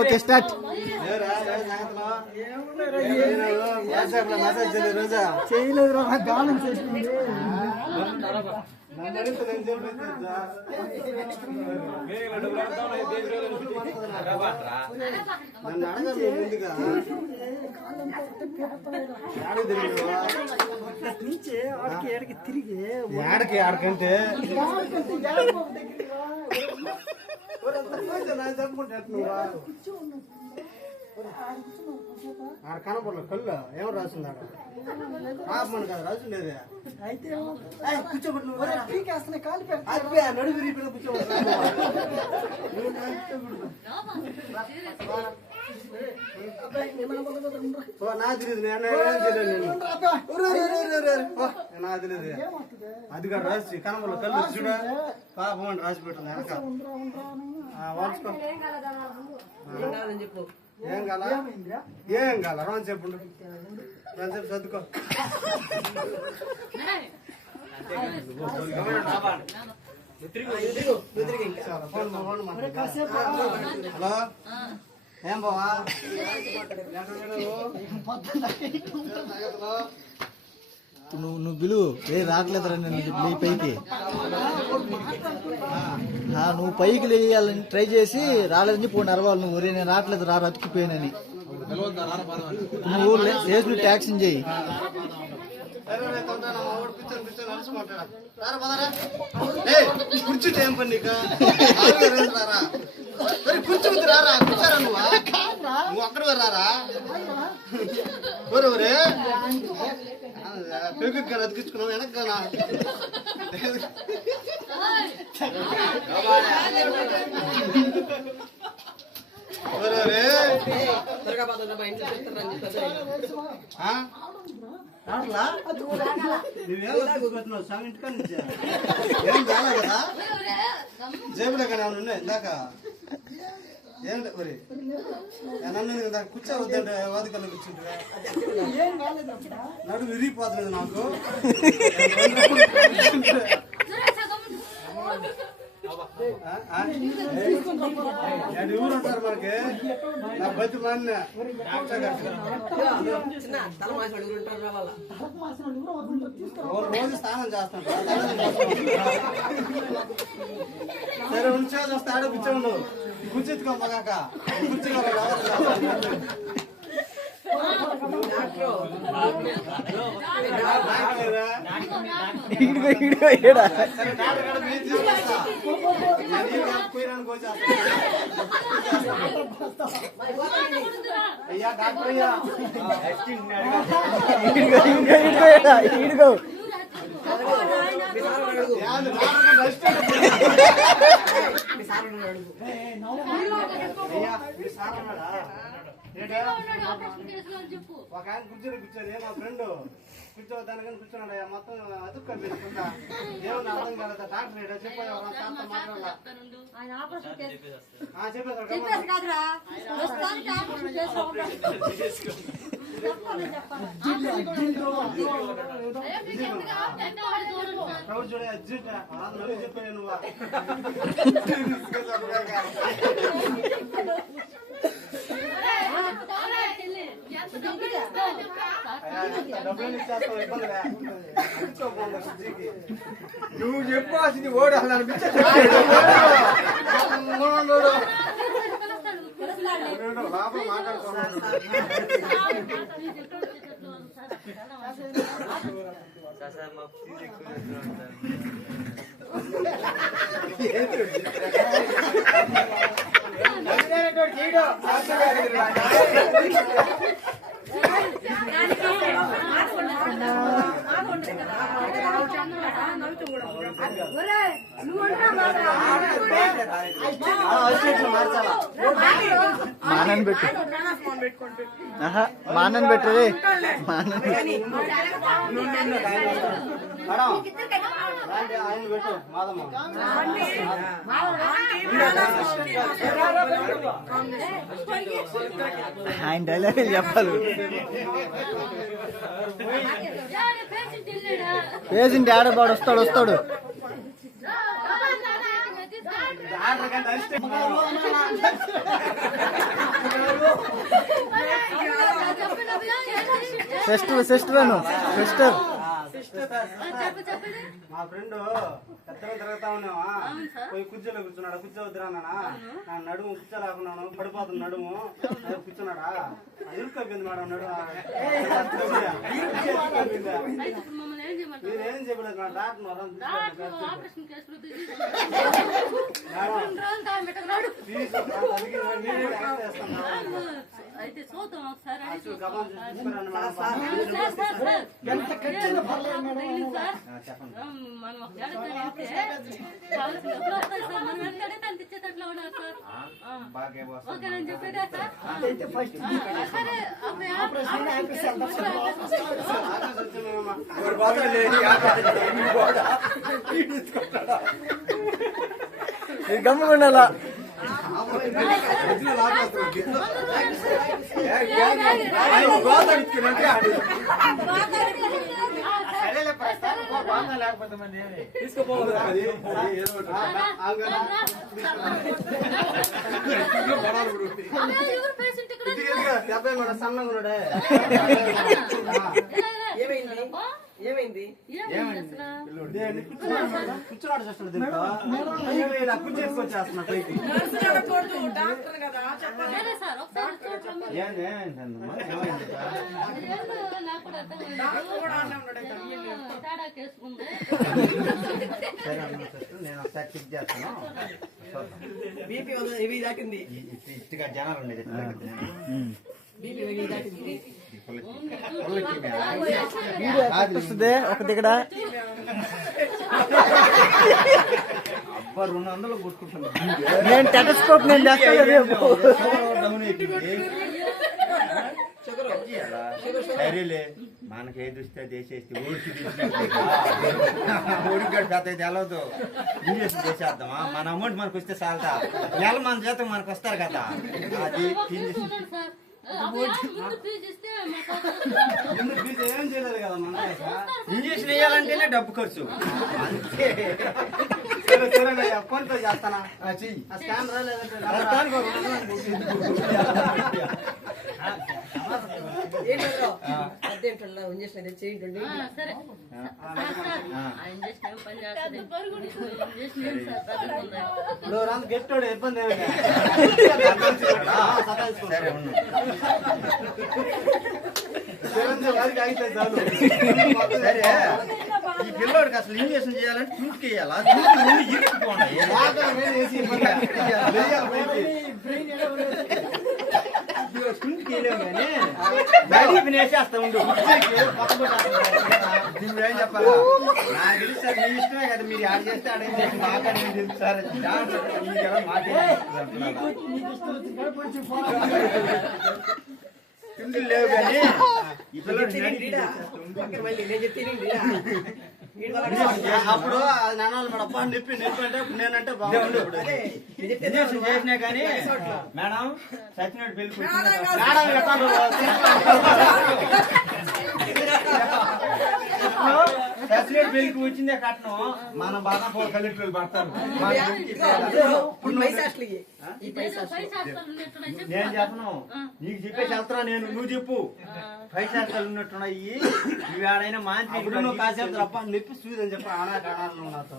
Okay start. చేయలేదు గానం చేసింది. తిరిగి ఆడకి ఆడకంటే ఆడ కనపడలేదు కళ్ళు ఏమో రాసింది ఆడ పాపమని కదా రాసిండేది. అయితే కూర్చోబెట్టు నడుగు రీపిన కూర్చోబెట్టు నా తెలియదు నా తెలియదు. అది కాదు రాసి కనపడలేదు కళ్ళు చూడ పాపం అని రాసి పెట్టింది వెనక వాడుకో. ఏం కాల ఏం కాల రోజు చెప్పు చెప్పు చదువుకో. హలో ఏం బావా నువ్వు పిలువు ఏ రావట్లేదురా నేను పైకి. నువ్వు పైకి లేయాలని ట్రై చేసి రాలేదని చెప్పి అరవాలి. నువ్వు ఒరే నేను రావట్లేదు రా అతికిపోయానని నువ్వు లేచి ట్యాక్సీ చేయి. కూర్చుంటే ఏం పని కూర్చుంది రారా కూర్చారా నువ్వు అక్కడ రారా ఒరే పెరుగు అతికించుకున్నావు వెనక్కానా జేబులో కానీ ఉన్నాయి ఇందాక ఏంటి మరి నన్ను కూర్చోవద్దంటే వాదికల్లో కూర్చుంటే నడుము విరిగిపోతుంది నాకు. ఊరు ఉంటారు మనకి నా బతి మాన్న రోజు స్నానం చేస్తాను. సరే ఉంచే వస్తే ఆడ కూర్చోండు కూర్చెత్తుకో మగాక అయ్యా డాక్టర్ అయ్యా ఒక ఆయన కూర్చొని కూర్చోని మా ఫ్రెండ్ కూర్చోవద్దాని కానీ కూర్చున్నాడు. మొత్తం అదుక్కండి ఏమన్నా అర్థం కాలేదా డాక్టర్ చెప్పాడు మాట్లాడాలా చూడే అర్జెంట్ చెప్పాను నువ్వు నువ్వు చెప్పాల్సింది ఓడాలి అనిపించాడు. లాభం మాట్లాడుకున్నాను. మానని పెట్టు మానని పెట్టరే మానని ఆయన డైలాగ్ చెప్పాలి. పేషెంట్ ఆడబాడు వస్తాడు మా ఫ్రెండ్ పెద్దగా తిరుగుతా ఉన్నావా పోయి కుర్చీలో కూర్చున్నాడు. కూర్చో వద్దురా నాన్న, నా నడుము కూర్చోలేకున్నాను, పడిపోతుంది నడుము. కూర్చున్నాడా ఇరుక్కోపోయింది మేడం నడుము. మీరేం చెప్పలేదు మేడం, ఓకేనని చెప్పేదా సార్? గమ్ముకుండాలా సన్నగా ఉన్నాడే. ఏమైంది? కూర్చున్నాడు చేస్తాడు కుర్చీ వేసుకొచ్చేస్తున్నా పైకి. నేను ఒకసారి చెక్ చేస్తాను. ఇట్టుగా జనాలు ఉండేది ఒక దిగడ అబ్బా 200 కొట్టుకుంటున్నా. నేను టెటస్కోప్ నేను సరేలే మనకి ఏది వస్తే దేశేస్తే ఓడిగాడు పెద్ద తెలవదు. ఇంజక్షన్ చేసేద్దామా? మన అమౌంట్ మనకు వస్తే చాలదా? నెల మన జీతం మనకు వస్తారు కదా. అది ఏం చేయలేదు కదా మన ఇంజక్షన్ వేయాలంటేనే డబ్బు ఖర్చు. అంతే. సరే సరే ఫోన్ పే చేస్తానా? స్కాన్ రాలేదంటే గెట్టోడు ఇబ్బంది సరే. ఈ పిల్లోడికి అసలు ఇంజక్షన్ చేయాలంటే చూసుకు వేయాలా? వేసేస్తా ఉండు. ఏం చెప్పాలా? నాకు తెలుసు సార్, మీ ఇష్టమే కదా. మీరు యాడ్ చేస్తే అడిగి మాట్లాడి తెలుసు సార్. తిండి లేవు కానీ ఈ పిల్లడు అప్పుడు నాన్న మేడప్ప నొప్పి నొప్పి అంటే నేనంటే బాగుంది. ఇంజక్షన్ చేసినా కానీ మేడం సచ్చినట్టు పెళ్లి సచ్చినట్టు పెళ్లికి వచ్చిందే కట్నం. మన బాధ కలెక్టర్లు పడతారు. నేను చెప్పను, నీకు చెప్పేసి వెళ్తున్నా నేను. నువ్వు చెప్పు. 5 శాస్త్రాలు ఉన్నట్టున్నాయి. నువ్వు ఆడైనా మాంత్రి నువ్వు కాసేపు తప్ప నొప్పి చూదని చెప్పి ఆనాడు నాతో.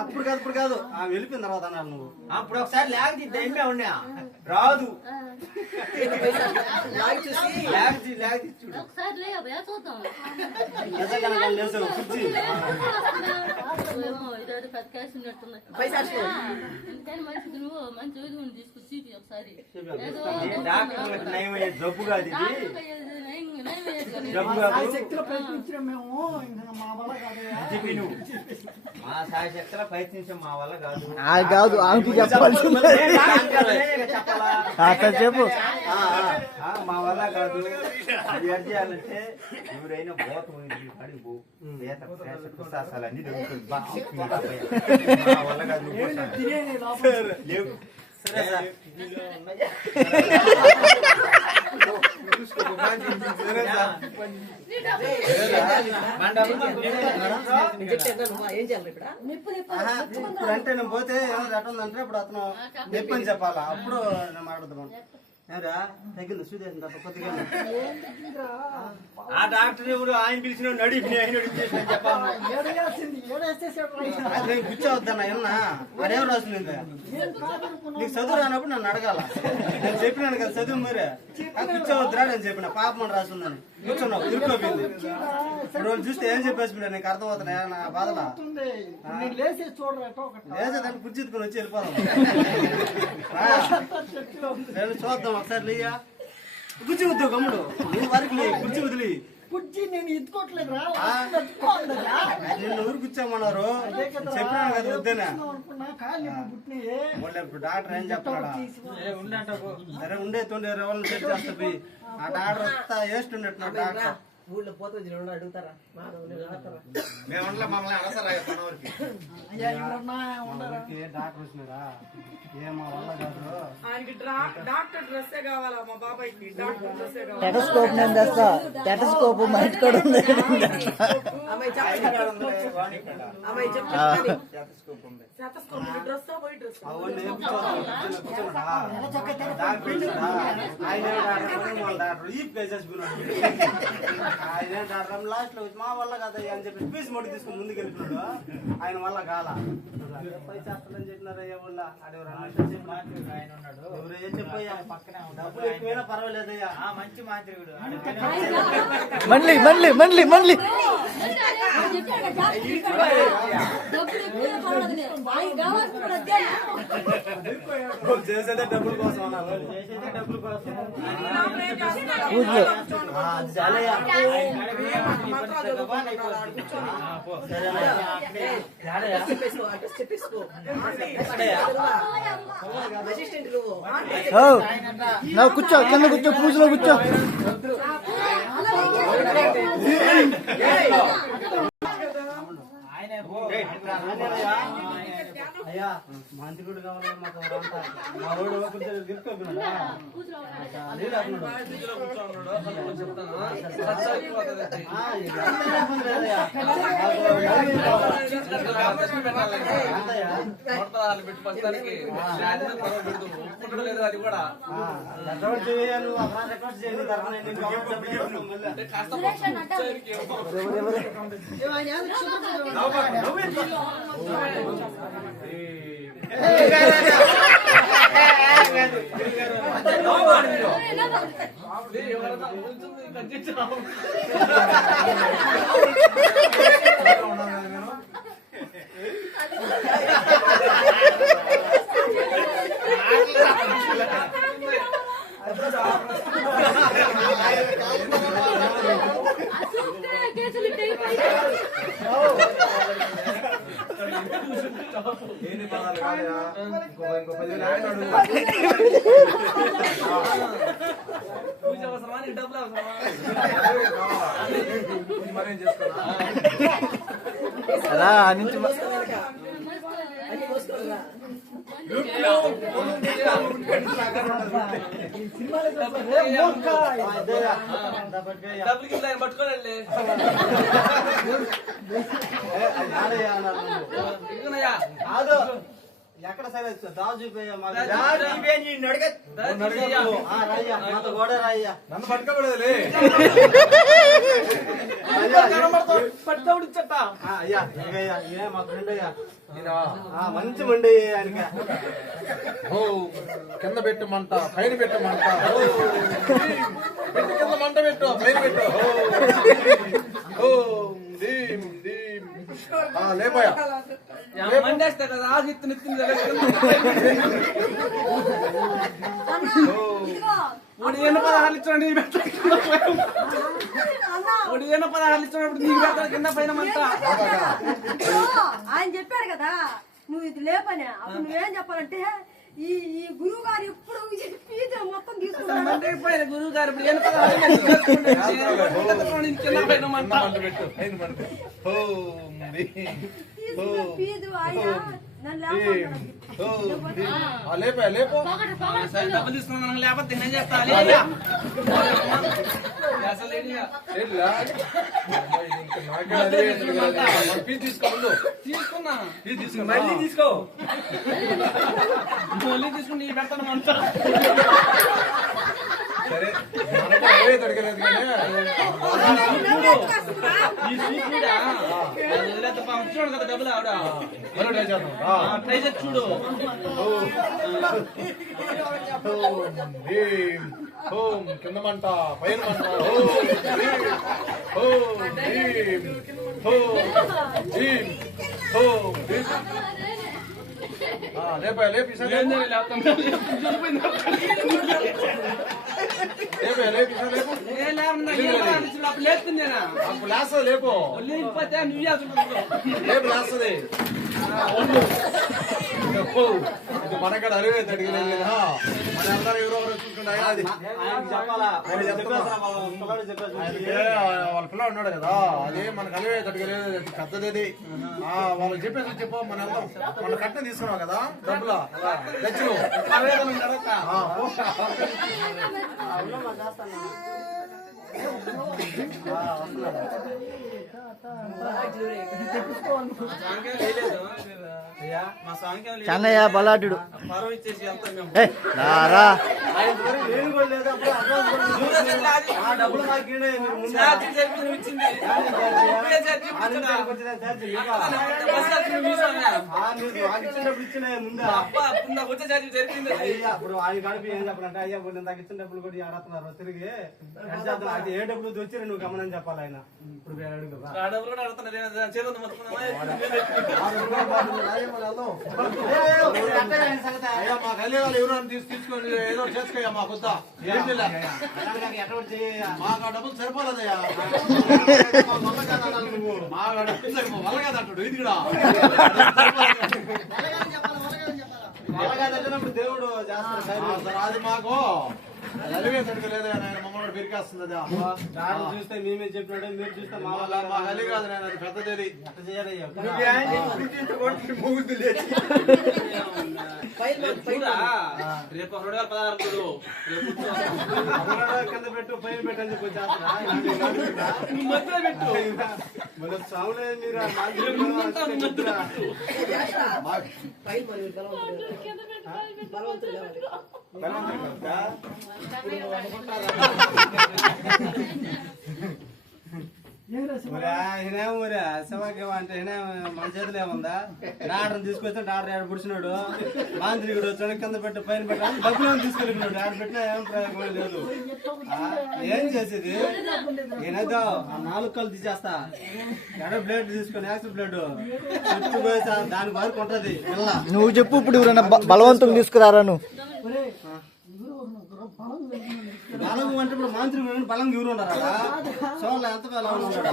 అప్పుడు కాదు ఇప్పుడు కాదు వెళ్ళిపోయిన తర్వాత అన్నాడు నువ్వు. అప్పుడు ఒకసారి లేకపోతే ఏమే ఉన్నా రాదు. జబ్బు కాదు మా సాయి శక్తిలో ప్రయత్నించాం, మా వల్ల కాదు. కాదు ఆమెకి చెప్పాల్సింది చెప్పాలా? చెప్పు. మా వల్ల కాదు. అది ఎడ్ చేయాలంటే ఎవరైనా బోత కాడికి పో అన్ని మా వల్ల కాదు. లేవు. సరే సార్. అంటే నేను పోతే ఎట్టుందంటే ఇప్పుడు అతను నొప్పి అని చెప్పాలా? అప్పుడు నేను మాట్లాడదాం. ఏరా తగ్గింది సూదేసింది తప్ప కొద్దిగా ఆ డాక్టర్ ఎవరు ఆయన పిలిచిన నడిపి చెప్పాను అది నేను కూర్చోవద్దన్నా ఏమన్నా అదేం రాసింది నీకు చదువు రానప్పుడు నన్ను అడగాల నేను చెప్పినాను కదా చదువు మీరే కూర్చోవద్దురా నేను చెప్పిన పాపమని రాసిందని కూర్చున్నావు తిరుక్కోపోయింది ఇప్పుడు వాళ్ళు చూస్తే ఏం చెప్పేసి నీకు అర్థమవుతున్నా నా బాధలా లేచేదాన్ని కుర్చీతుకొని వచ్చి వెళ్ళిపోదాం నేను చూద్దాం ఒకసారి లేయ్యా కుర్చీ వద్దు గమ్ముడు నువ్వు వరకు లే కుర్చీ వదిలి నేను ఎత్తుకోవట్లేదురా నిన్ను ఊరు కూర్చోమన్నారు చెప్పినాను కదా వద్దేనా వాళ్ళు ఇప్పుడు డాక్టర్ ఏం చెప్తున్నాడా సరే ఉండే 90 రోజులు సెట్ చేస్తా ఆ డాక్టర్ వస్తా వేస్తుండేట్టు డాక్టర్ ఊళ్ళో పోతే అడుగుతారా మేము మమ్మల్ని అడసరా డాక్టర్ వచ్చినారా ఏమా వల్ల కాదు ఆయనకి డాక్టర్ డ్రెస్సే కావాలా మా బాబాయ్కి డాక్టర్ డ్రెస్సే కావాలి టెటస్కోప్ నేను తెస్తా టెటస్కోప్ మా ఇంటి కూడా ఉంది అమ్మాయి చెప్పండి శతస్కోప్ డ్రెస్ పోయి డ్రెస్ అవన్నీ కూర్చున్నాడా డాక్టర్ వచ్చినాడా ఆయన డాక్టర్ ఈ పేజెస్ ఆయన డాక్టర్ లాస్ట్ లో మా వల్ల కదా అని చెప్పి ఫీజు మొడి తీసుకుని ముందుకు వెళ్ళిపోయాడు ఆయన వల్ల కాల పై చేస్తానని చెప్పినారా ఎవరు ఎవరయ్యా చెప్పయ్యా డబ్బులు ఎక్కువైనా పర్వాలేదయ్యా మంచి మాంత్రికుడు మళ్ళీ చేసేదే డబ్బుల కోసం అన్నారు చేసేదే డబ్బుల కోసం అసిస్టెంట్ నువ్వు నా కూర్చో కింద కూర్చో పూజలో కూర్చో అయ్యా మంత్రికుడు కావాలి మాకు ఎవరంతా మా వాడు కొంచెం గిరుక్కోపోయినాడా నువ్వు అక్కడ రిక్వెస్ట్ చేయండి అలా నుంచి పట్టుకోండి కాదు ఎక్కడ సరే దాజు మాతో కూడా రాయ్యా నన్ను పట్టుకోకూడదులే అయ్యా ఏ మా ఫ్రెండ్ అయ్యా మంచి మండి ఆయనకి ఓ కింద పెట్టమంట పైన పెట్టమంట కింద మంట పెట్టు పైన పెట్టు ఓ దీం దీం లేపోయా మండేస్తా కదా ఆ హిత్తు నిత్తింది వాడు ఎన్న 16 ఇచ్చాడు వాడు ఎన్న 16 ఇచ్చినప్పుడు నీకు పెడతాడు కింద పైన మంట ఆయన చెప్పాడు కదా నువ్వు ఇది లేపనే అప్పుడు నువ్వేం చెప్పాలంటే ఈ గురువు గారు ఎప్పుడు ఫీజు మొత్తం తీసుకుంటారు గురువు గారు కింద పైన మంట ఫీజు ఆయన నన్ను లేపా లేపో డబ్బులు తీసుకున్నాను లేకపోతే నేను చేస్తాను తీసుకున్నా మళ్ళీ తీసుకో మళ్ళీ తీసుకుని నీ పెడతాను అంతా అదే తడగలేదు కానీ ఈ సూప్ కూడా వదిలేత పాపం చూడు కదా డబ్బులు ఆవిడ మళ్ళీ ట్రై చేద్దాం ట్రై చేసి చూడు ఓం కింద మంట పైన మంట ఓం భీం ఓం భీం లేపాయ లేపి లేపుతుందేనా అప్పుడు లేస్తుంది లేపు లేకపోతే నువ్వే లేపు లేస్తుంది ఇది మనకడ అరివే తడిగలేదు కదా మన అందరూ ఎవరో చూసుకుంటాయా అది ఆయనకి చెప్పాలా వాళ్ళ పిల్లలు ఉన్నాడు కదా అదే మనకు అలివే తగ్గలేదు పెద్దది వాళ్ళు చెప్పేసి చెప్పు మన వెళ్దాం మన కట్నం తీసుకున్నావు కదా డబ్బులా తెచ్చు మా సాంఖ్యం చెన్నయ్య బలాటుడు పరం ఇచ్చేసి వెళ్తాం మేము రారా నేను కూడా లేదు అప్పుడు అడ్వాన్స్ కూడా లేదు. ఆ డబ్బులు నాకు ఇవ్వండి, మీరు ముందు ఛార్జీ జరిపి నువ్వు ఇచ్చింది ఇప్పుడే ఛార్జీ ఆ నుంచి ఇచ్చుకున్నా. కొంచెం ఛార్జీ ఇంకా. బస్ ఛార్జీ నువ్వు ఇచ్చావా? మీరు నాకు ఇచ్చినప్పుడు ఇచ్చిన ముందా అబ్బా, అప్పుడు నాకు వచ్చే ఛార్జీ జరిపింది అయ్యా ఇప్పుడు ఆయన గడిపి ఏం చెప్పాలంటే అయ్యా ఇప్పుడు నాకు ఇచ్చిన డబ్బులు కూడా ఆడుతున్నారు తిరిగి ఎట్లా చేద్దాం? అది ఏ డబ్బులు వచ్చి నువ్వు గమనం చెప్పాలి ఆయన ఇప్పుడు వేరే అడుగు బా. ఆ డబ్బులు కూడా అడుగుతున్నారు చేతులు మొత్తుకున్నావా? అయ్యా మా కళ్యాణ్ వాళ్ళు ఎవరు తీసుకొని ఏదో చేసుకోయా మా కొద్దా ఏం చేయలే మాకు ఆ డబ్బులు సరిపోలేదయ్యా మాకు ఆ డబ్బులు సరిపో వల్ల కదా అంటాడు ఇది కూడా దేవుడు చేస్తాడు. అది మాకు అలివే తడకలేదు ఆయన మమ్మల్ని పెరికేస్తుంది అది దాన్ని చూస్తే మేమే చెప్పినట్టు మీరు చూస్తే మా వల్ల మా గలి కాదు నేను అది పెద్దది అట్లా చేయాలయ్యా. చూడా, రేపు 2016 చూడు. రేపు అక్కడ కింద పెట్టు పైన పెట్టు అని చెప్పి చేస్తారా? నువ్వు మధ్యలో పెట్టు. మన సాములే మీరు ఆ నాలుగు రేపు ముందంతా నువ్వు మధ్యలో పెట్టు. పైన మరి బలవంతుడు శివకేమో అంటే మన చేతిలో ఏముందా? డాక్టర్ తీసుకొస్తే డాక్టర్ ఆడ పుడిచినాడు, మాంత్రికుడు వచ్చాడు, కింద పెట్టి పైన పెట్టాడు, డబ్బులు తీసుకెళ్ళిపోయాడు. ఆడ పెట్టినా ఏం ప్రయోగం లేదు. ఏం చేసేది? నేనైతే ఆ 4 కళ్ళు తీసేస్తా, ఎడ బ్లేడ్ తీసుకొని యాక్సిల్ బ్లేడ్ చుట్టూ పోయి దాని వరకు ఉంటది పిల్ల. నువ్వు చెప్పు ఇప్పుడు ఎవరైనా బలవంతం తీసుకురారా నువ్వు బలం అంటే ఇప్పుడు మాంత్రికుడు బలం ఎవరు ఉన్నారా? సోళ్ళ ఎంత బలం ఉన్నాడా?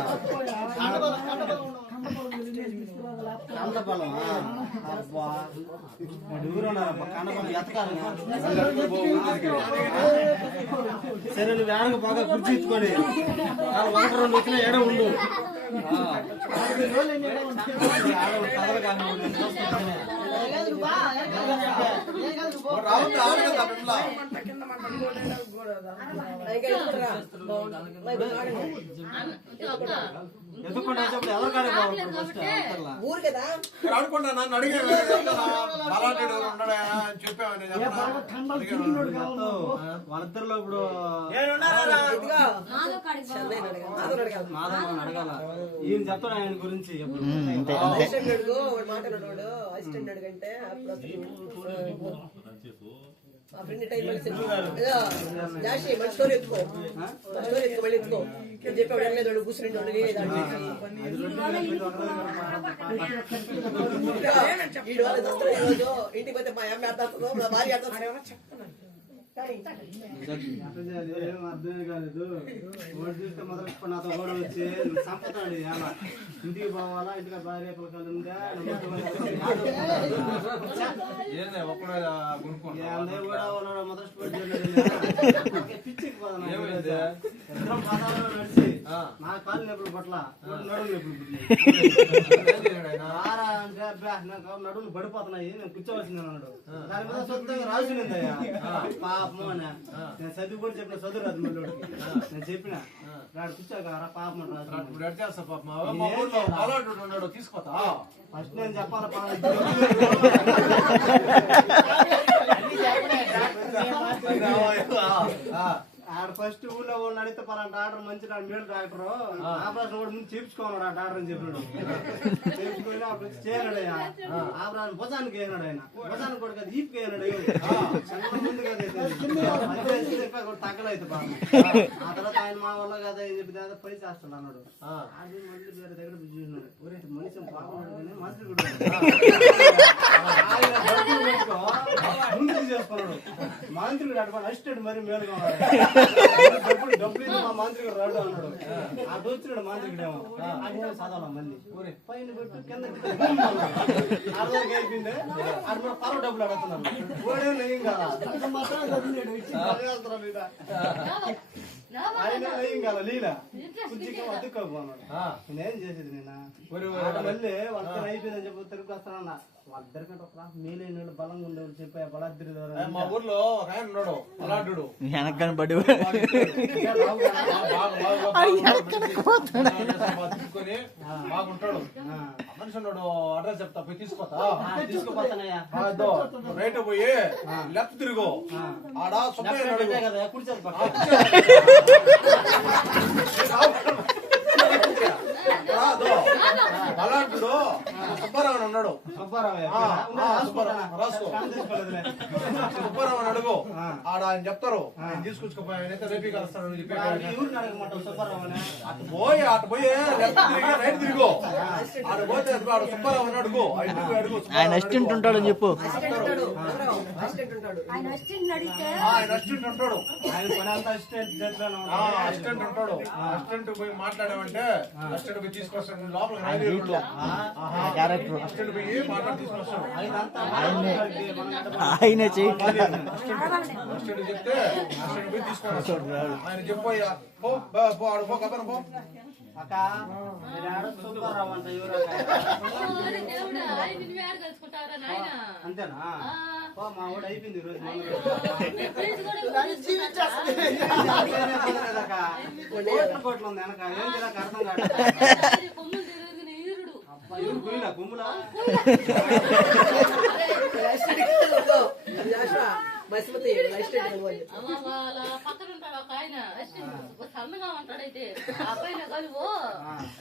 కండ బలం అబ్బా ఎవరు ఉన్నారబ్బా? కండ బలం ఎతకాలి. సరే నువ్వు వేడకు బాగా కుర్చీ ఇచ్చుకొని 1-2 వచ్చినా ఏడ ఉండు. కథలు కానీ రావుంది ఆడ కదా పిల్ల ఎదుర్కొంటే ఎవరు కానీ ఊరు కదా అనుకుంటా నన్ను అడిగే బలాటేడు ఉన్నాడా అని చెప్పామని వాళ్ళిద్దరిలో ఇప్పుడు ఇదిగో మాధవ్ అడగాల ఈయన చెప్తాడు ఆయన గురించి ఎప్పుడు. అసిస్టెంట్ అడుగు వాడు మాట్లాడేవాడు అసిస్టెంట్ అడుగంటే అప్పుడు ఆ ఫ్రెండ్ టైం జాషి మన స్టోరీ ఎత్తుకో మళ్ళీ ఎత్తుకో నేను చెప్పాడు వెళ్ళలేదు వాడు కూర్చుని ఈడు వాళ్ళు వస్తారు ఈరోజు ఇంటికి పోతే మా అమ్మ అర్థం మా భార్య అర్థం ఏం అర్థమే కాలేదు. వాడు చూస్తే మొదలు నాతో కూడా వచ్చి సంపతాడు ఏమా ఇంటికి పోవాలా, ఇంటికి భార్య పిల్లకాయలు ఉందా పిచ్చికి పోదా ఇద్దరం పదాలు నడిచి నా కాళ్ళు నొప్పులు పట్ల నడుము నొప్పులు నాకు నడుములు పడిపోతున్నాయి, నేను కూర్చోవలసింది అన్నాడు. దాని మీద సొంతంగా రాసినిందయ్యా పాపము అని. నేను చదువు కూడా చెప్పిన చదువు రాదు మళ్ళీకి నేను చెప్పిన రాడు కూర్చోగారా పాపం ఉన్నాడు తీసుకోతా ఫస్ట్ నేను చెప్పాలి ఆడ ఫస్ట్ ఊళ్ళో ఉన్నాడు డాక్టర్ మంచి మేలు డాక్టర్ ఆపరేషన్ కూడా ముందు చేయించుకోన్నాడు ఆ డాక్టర్ అని చెప్పాడు. చేయించుకొని అప్పుడు చేయనాడు ఆయన ఆపరేషన్ భుజానికి వేయనాడు ఆయన భుజానికి కూడా కదా ఈపుకి వేయనాడు చిన్న ముందు కదా తగ్గలైతే బాగా. ఆ తర్వాత ఆయన మా వల్ల కదా అని చెప్పి దాదా పై చేస్తాడు అన్నాడు. అది మళ్ళీ వేరే దగ్గర చూసినాడు ఒరే మనిషి బాగున్నాడు కానీ మంత్రి కూడా ముందుకు చేసుకున్నాడు. మంత్రి అటువంటి అసిస్టెంట్ మరి మేలుగా ఉన్నాడు. డబ్బులు మా మంత్రి కూడా రాడు అన్నాడు. అటు వచ్చినాడు మంత్రికుడేమో అది చదవాల మళ్ళీ పైన పెట్టు కింద అర్థానికి అయిపోయింది. అది కూడా పరవ డబ్బులు అడుగుతున్నారు. ఓడే నయం కదా ఆయన నయం కదా లీల కుర్చీకి అతుక్కోపోన్నాడు. నేనేం చేసేది నేను మళ్ళీ వాళ్ళతో అయిపోయిందని చెప్పి తిరిగి వస్తానన్నా. వాళ్ళిద్దరికంటే ఒక మేలైన బలంగా ఉండేవాళ్ళు చెప్పా బలాద్రి ద్వారా మా ఊర్లో ఒక ఆయన ఉన్నాడు అలాంటి వెనకని పడి తీసుకొని బాగుంటాడు మనిషి ఉన్నాడు. అడ్రస్ చెప్తా పోయి తీసుకొస్తా తీసుకుపోతానయ్యా. రైట్ పోయి లెఫ్ట్ తిరుగు ఆడ సుబ్బయ్య కదా కూర్చోదు అలాంటుడు సుబ్బారావు ఉన్నాడు. సుబ్బారావు అని అడుగు ఆడ ఆయన చెప్తారు. ఆయన తీసుకొచ్చుకోపోయి ఆయన రేపీ కలుస్తాడు అటు పోయి లెఫ్ట్ తిరిగి రైట్ తిరుగు ఆడ పోతే ఆడ సుబ్బారావు అని అడుగు అడుగు ఆయన అసిస్టెంట్ ఉంటాడని చెప్పు. ఆయన అసిస్టెంట్ అడిగితే ఆయన అసిస్టెంట్ ఉంటాడు. ఆయన పని అంతా అసిస్టెంట్ ఉంటాడు. అసిస్టెంట్ పోయి మాట్లాడామంటే అసిస్టెంట్ పోయి తీసుకొస్తాడు లోపల క్యారెక్టర్ అసిస్టెంట్ పోయి మాట్లాడి తీసుకొస్తాడు. ఆయనే చెయ్యి. అసిస్టెంట్ చెప్తే అసిస్టెంట్ పోయి తీసుకొని ఆయన చెప్పోయ్యా పో పో ఆడు పో కబర్ పో అక్క సుబ్బారావు అంట ఎవరు అంతేనా మా వాడు అయిపోయింది ఈ రోజు కోట్లు ఉంది వెనక ఏం చేయలేక అర్థం కాదు. ఎవరు పోయినా కొమ్ములా పక్కన ఉంటాడు ఒక ఆయన సన్నగా ఉంటాడైతే అబ్బాయి కలువు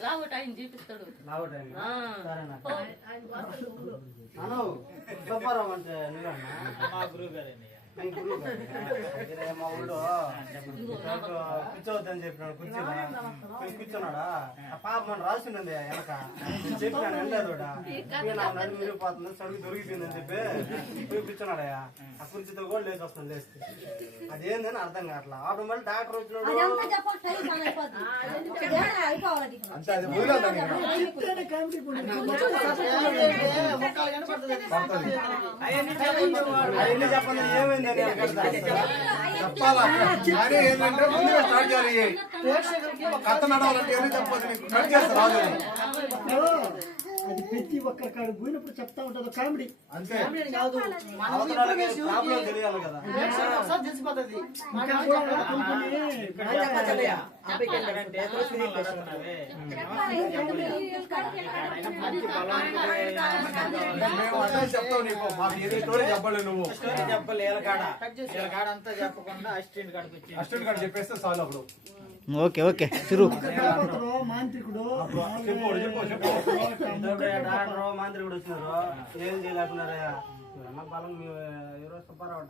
లావట్ ఆయన చూపిస్తాడు. సుబ్బారావు అంటే మా గురువు గారండి. మా ఊళ్ళో కూర్చోవద్దని చెప్పినాడు. కూర్చున్నాడా ఆ పాప మనం రాసిండే వెనక చెప్పినాను వెళ్ళలేదు నడుము విరిగిపోతుంది సరుకు దొరికిపోయిందని చెప్పి పోయి కూర్చున్నాడయా. ఆ కుర్చీతో కూడా లేచి వస్తుంది లేస్తే అదేందని అర్థం కావట్లా. అప్పుడు మళ్ళీ డాక్టర్ వచ్చినాడు. అవన్నీ చెప్పండి ఏమైందని చెప్పాలా అదే ఏంటంటే ముందుగా స్టార్ట్ చేయాలి. కథ నడవాలంటే ఏమీ చెప్పదు నీకు కట్ చేస్తా రాదు. అది ప్రతి ఒక్కరి కాడు పోయినప్పుడు చెప్తా ఉంటుంది కామెడీ. అంతే ప్రాబ్లం తెలియాలి కదా. తెలిసిపోతుంది. మేము అదే చెప్తావు నీకు మాకు ఏది స్టోరీ చెప్పలేదు నువ్వు చెప్పలే ఎలకాడ అంతా చెప్పకుండా అసిస్టెంట్ కాడికి వచ్చి అసిస్టెంట్ గారు చెప్పేస్తే చాలు. అప్పుడు ఓకే ఓకే తిరు మాంత్రికుడు మాంత్రికుడు వచ్చినారు. ఏం చేయలేకున్నారయ్యా బలం ఎవరో సుబ్బారావు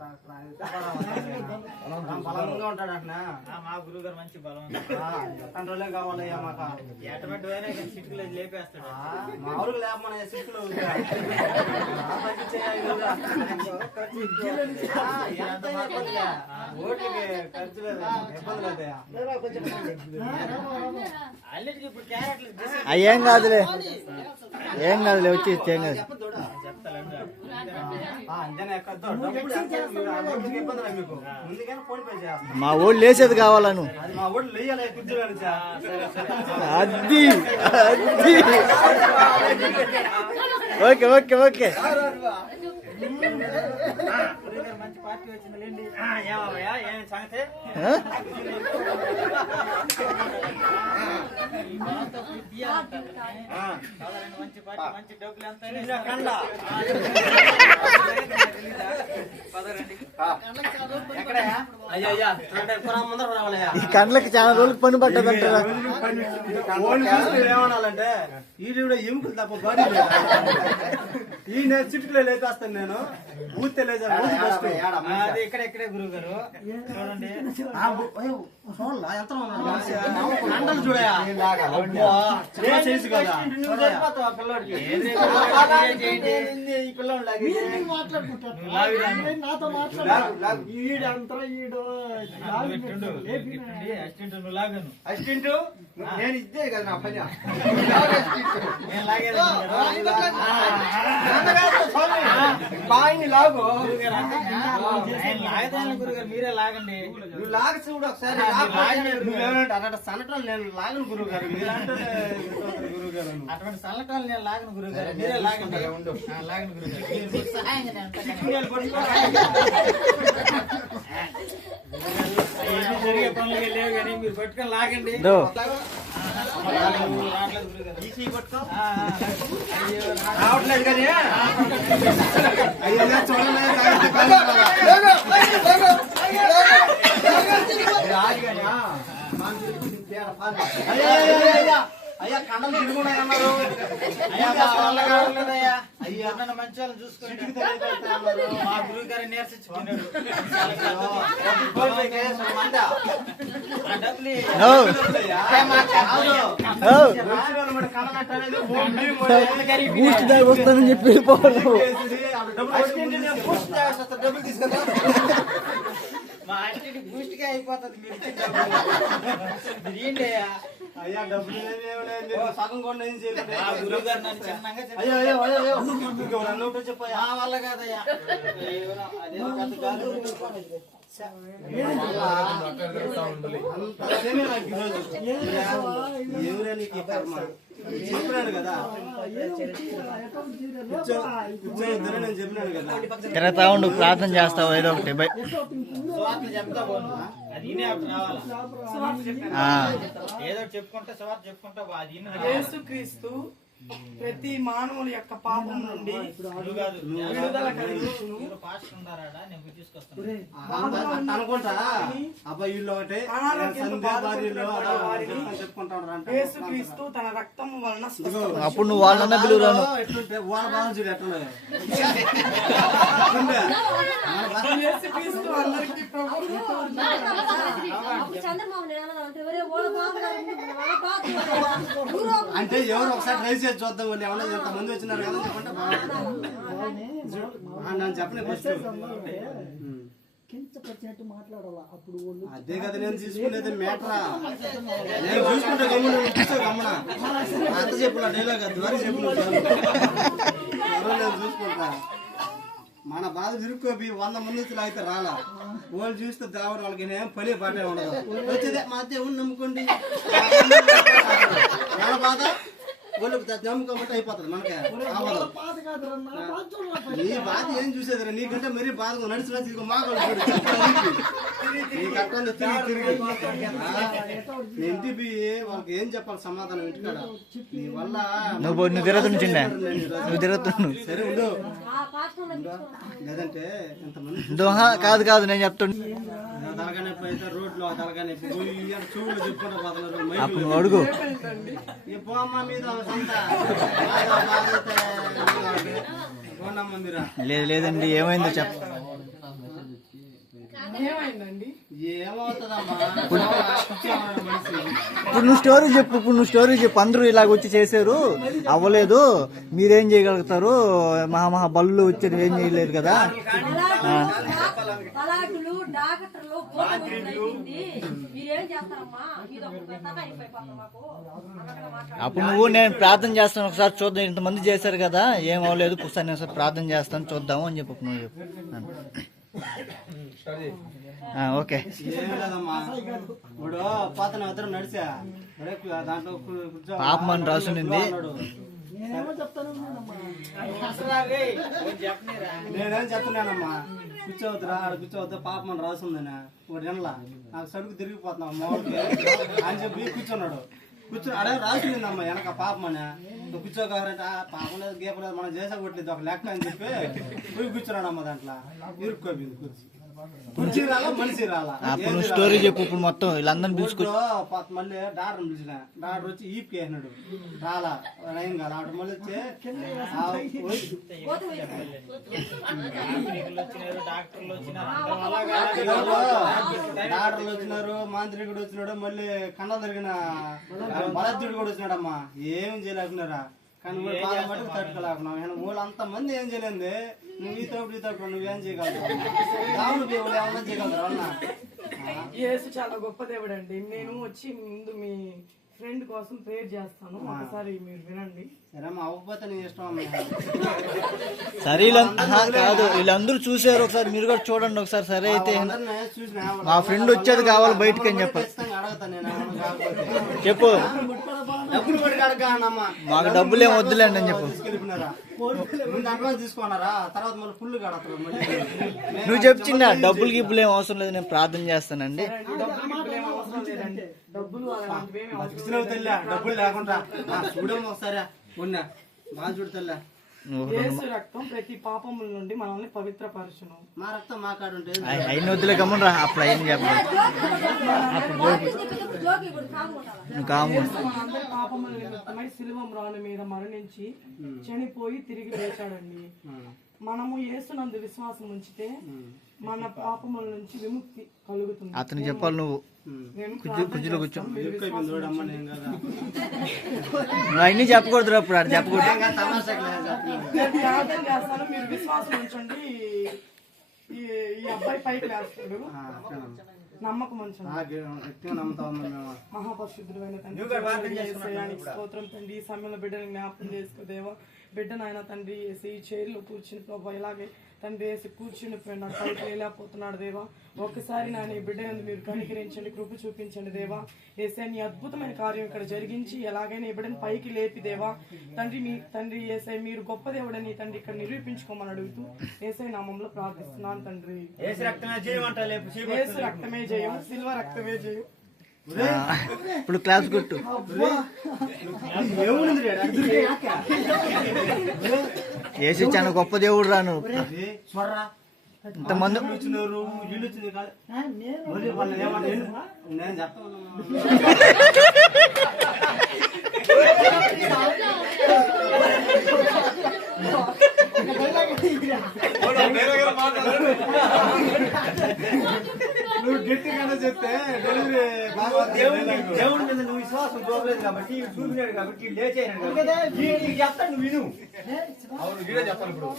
బలంగా ఉంటాడు అట్లా. మా గురువు గారు మంచి బలం కంట్రోలే కావాలయ్యా మాకు. ఎటువంటి సిట్టులో లేపేస్తాడు. మా ఊరికి లేపమని సిట్టులో ఓట్లకి ఖర్చు లేదు ఇబ్బంది లేదయ్యా. అన్నిటికీ ఇప్పుడు క్యారెట్లు ఏం కాదులే ఏం కాదులే వచ్చి ఏం కాదు. మా ఊళ్ళు లేసేది కావాలా నువ్వు. అది అది ఓకే ఓకే ఓకే మంచి పార్టీ వచ్చిందండి. ఏమయ్యా ఏం సంగతి? మంచి పార్టీ మంచి డబ్బులు ఎంత ఈ కండ్లకి చాలా రోజులకు పని పట్టదంటారా? ఏమనాలంటే ఈడు ఎముకలు తప్ప బాడీ లేదు. ఈ నేను చిట్టుకులో లేపేస్తాను నేను ఊతే లేదా ఇక్కడే గురువు గారు చూడండి. కండలు చూడయా చేసి కదా ఈ పిల్లలు అసిస్టెంట్ నేను ఇద్దే కదా నా పని. బాయిని లాగు గురుగారు, మీరే లాగండి. నువ్వు లాగ చూడు ఒకసారి. అక్కడ సనటలు నేను లాగను గురువు గారు, మీరంటే గురువు గారు. అటువంటి సల్లటాలు నేను లాగను గురుగారు, మీరే లాగండి. లాగండి గురుగారు. జరిగే పనులకి లేవు కానీ మీరు పట్టుకొని లాగండి. రావట్లేదు కానీ అయ్యా కండలు తిరుగున్నాయన్నారు. అయ్యా మంచి వాళ్ళని చూసుకుంటే మా గురువు గారు నేర్చుకున్నాడు. బూస్ట్ దాకా వస్తానని చెప్పి వెళ్ళిపోవాలి. డబ్బులు తీసుకుంటా మా అసిస్టెంట్ బూస్ట్ గా అయిపోతుంది. మీరు ఏంటి అయ్యా డబ్బులు సగం కూడా ఏం చేయలేదు. గురువు గారు నన్ను చిన్నగా అయ్యో నన్ను చెప్పాయా ఆ వల్ల కాదయ్యా. అదేదో పెద్ద కాదు. ఎవరా నీకు ఈ కర్మ చెప్పినాను కదా, కూర్చోవద్దని నేను చెప్పినాను కదా. తిరుగుతా ఉండు, ప్రార్థన చేస్తావు ఏదో ఒకటి. స్వార్థ చెప్తా పోను, అది ఈయనే అప్పుడు రావాలా. ఏదో చెప్పుకుంటా స్వార్థ చెప్పుకుంటా అది యేసుక్రీస్తు ప్రతి మానవుని యొక్క పాపం నుండి విడుదల కలిగించును. అనుకుంటా అబ్బాయి వీళ్ళు ఒకటి యేసుక్రీస్తు తన రక్తము వలన అప్పుడు నువ్వు వాళ్ళన్న పిలువురాను. ఎట్లుంటే వాళ్ళ బాధ చూడు ఎట్లున్నాయి. యేసుక్రీస్తు అందరికీ ప్రభు. అంటే ఎవరు ఒకసారి ట్రై చేసి చూద్దాం, వాళ్ళు ఎవరైనా ఎంతమంది వచ్చినారు కదా చెప్పంటే నన్ను చెప్పలే ఫస్ట్. అదే కదా నేను తీసుకునేది మ్యాటరా. నేను చూసుకుంటే గమ్మున గమ్మన అంత చెప్పు డైలాగ్ ద్వారా చెప్పు నేను చూసుకుంటా. మన బాధ విరుక్కోబి 100 మంది వచ్చి అయితే రాలా. వాళ్ళు చూస్తే దేవుడు వాళ్ళకి ఏం పని పాటే ఉండదు. వచ్చేదే మా దేవుడిని నమ్ముకోండి, వాళ్ళ బాధ వాళ్ళకి నమ్ముకోమంటే అయిపోతుంది. మనకే నీ బాధ ఏం చూసేదిరా, నీకంటే మరీ బాధగా నడిచినా తిరిగి మాకు నీకు అక్కడ తిరిగి ఇంటికి వాళ్ళకి ఏం చెప్పాలి సమాధానం ఇంటికాడ. నీ వల్ల నువ్వు తిరుగుతుండే, నువ్వు తిరుగుతున్నావు. సరే ఉండు, లేదంటే ఎంతమంది కాదు కాదు నేను చెప్తుండే. తలగానే అయితే రోడ్లో తలగానే చూడు చెప్పుకుంటా పోతున్నారు. అప్పుడు అడుగు పోమ్మ మీద పోనమ్మందిరా. లేదు లేదండి, ఏమైందో చెప్ప. ఏమైందండి? ఏమవుతుందమ్మా ఇప్పుడు నువ్వు స్టోరీ చెప్పు, అందరూ ఇలాగ వచ్చి చేశారు అవ్వలేదు, మీరేం చేయగలుగుతారు, మహా బళ్ళు వచ్చారు ఏం చేయలేదు కదా. అప్పుడు నువ్వు నేను ప్రార్థన చేస్తాను ఒకసారి చూద్దాం, ఇంతమంది చేశారు కదా ఏం అవ్వలేదు, పుస్తకాన్ని ప్రార్థన చేస్తాను చూద్దాము అని చెప్పు. నువ్వు చెప్పు ఓకే. ఏం లేదమ్మా, ఇప్పుడు పోతన ఇద్దరు నడిచా దాంట్లో పాపం అని రాసుంది. నేనేం చెప్తున్నానమ్మా, కూర్చోవద్దురా ఆడ కూర్చోవద్దు పాపం అని రాసుందని. ఒకటి నెల నాకు సరుకు తిరిగిపోతున్నావు మామూలుగా అని చెప్పి కూర్చున్నాడు. కూర్చొని అడే రాసిందమ్మా వెనక పాపం అని కూర్చోకారంటే పాపం లేదు గీపం లేదు మనం చేసా కొట్టలేదు ఒక లెక్క అని చెప్పి పోయి కూర్చున్నాడమ్మా దాంట్లో ఇరుక్కోపోయింది కుర్చీ రాలా మనిషి రాలా అప్పుడు నువ్వు స్టోరీ చెప్పు ఇప్పుడు మొత్తం వీళ్ళందరినీ పిలుచుకో మళ్ళీ డాక్టర్ పిలిచిన డాక్టర్ వచ్చి ఈపి వేసినాడు రాలా ఏం కాదు అప్పుడు మళ్ళీ వచ్చి డాక్టర్లు వచ్చినారు మాంత్రికుడు వచ్చినాడు మళ్ళీ కండ తిరిగిన బలద్దుడు కూడా వచ్చినాడమ్మా ఏం చేయలేకున్నారా కానీ బాధ మటుకు తట్టుకోలేకున్నావు ఊళ్ళు అంత మంది ఏం చేయలేదు నువ్వు ఈ తోపు నువ్వేం చేయగలవు రాముడు దేవుడు ఏమన్నా చేయగలరు అన్న యేసు చాలా గొప్ప దేవుడు అండి. నేను వచ్చి ముందు మీ ఫ్రెండ్ కోసం ప్రేయర్ చేస్తాను, ఒకసారి మీరు వినండి. సరే మా అవ్వకపోతే నీ ఇష్టం అమ్మా. సరే కాదు వీళ్ళందరూ చూసారు ఒకసారి మీరు కూడా చూడండి ఒకసారి. సరే అయితే మా ఫ్రెండ్ వచ్చేది కావాలి బయటకి అని చెప్పాలి. చెప్పు డబ్బులు పడి అడగానమ్మా మాకు డబ్బులు ఏం వద్దులేండి అని చెప్పు. తీసుకెళ్ళిపోయినారా ముందు అడ్వాన్స్ తీసుకున్నారా తర్వాత మళ్ళీ ఫుల్ కడతారు నువ్వు చెప్తున్నా డబ్బులు గిబ్బులు ఏం అవసరం లేదు నేను ప్రార్థన చేస్తానండి. డబ్బులు లేకుండా చూడమ్మా ఒకసారి ఉన్నా బాగా చూడతల్లా యేసు రక్తం ప్రతి పాపముల నుండి మనల్ని పవిత్రపరచును. మా రక్తం మా కాడ ఉంటే అయిన వద్దులే గమ్మునరా అప్పుడు అయిన చెప్పండి. మనందరి పాపముల నిమిత్తమై శిలువ మ్రాను మీద మరణించి చనిపోయి తిరిగి లేచాడండి. మనము యేసునందు విశ్వాసం ఉంచితే మన పాపముల నుంచి విముక్తి కలుగుతుంది. అతనికి చెప్పాలి నువ్వు కుర్చీలో కూర్చో. నువ్వు అన్ని చెప్పకూడదు అప్పుడు అది చెప్పకూడదు. ప్రార్థన చేస్తాను, మీరు విశ్వాసం ఉంచండి. ఈ అబ్బాయి పైకి వేస్తాడు, నమ్మకం ఉంచండి. మహాపరిశుద్ధుడైన తండ్రి స్తోత్రం తండ్రి. ఈ సమయంలో బిడ్డని జ్ఞాపకం చేసుకో దేవా. బిడ్డ నాయన తండ్రి వేసి ఈ చైర్లో కూర్చుని ప్రభావ ఇలాగే తండ్రి వేసి కూర్చుని పోయినాడు, పైకి లేకపోతున్నాడు దేవా. ఒక్కసారి నాయన ఈ బిడ్డ మీరు కనికరించండి, కృప చూపించండి దేవా. ఏసే నీ అద్భుతమైన కార్యం ఇక్కడ జరిగించి ఎలాగైనా ఈ బిడ్డని పైకి లేపి దేవా తండ్రి. మీ తండ్రి ఏసే మీరు గొప్ప దేవుడని తండ్రి ఇక్కడ నిరూపించుకోమని అడుగుతూ ఏసై నామంలో ప్రార్థిస్తున్నాను తండ్రి. యేసు రక్తమే జయం, సిల్వ రక్తమే జయం. ఇప్పుడు క్లాస్ కొట్టు. ఏసీ చాలా గొప్ప దేవుడు రాను ఇంతమంది నేను చెప్తాను నువ్వు గట్టిగానే చెప్తే డెలివరీ దేవుడి మీద నువ్వు విశ్వాసం చూడలేదు కాబట్టి చూపినాడు కాబట్టి లేచేయను చెప్తాను నువ్వు విను. అవును వీడే చెప్పాలి ఇప్పుడు.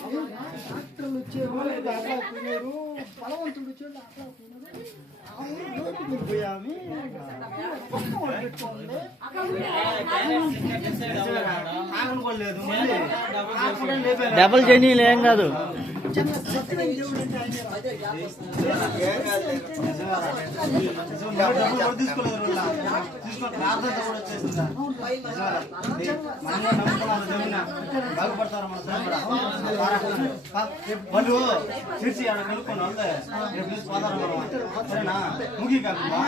డబుల్ జనీలు ఏం కాదు. తీసుకోలేదు ప్రార్థన కూడా వచ్చేసిందా బాగుపడతారు వాళ్ళు చర్చి ఆడ కనుక్కోండి వాళ్ళే రేపు పోతారు సరేనా ముగి కాకుండా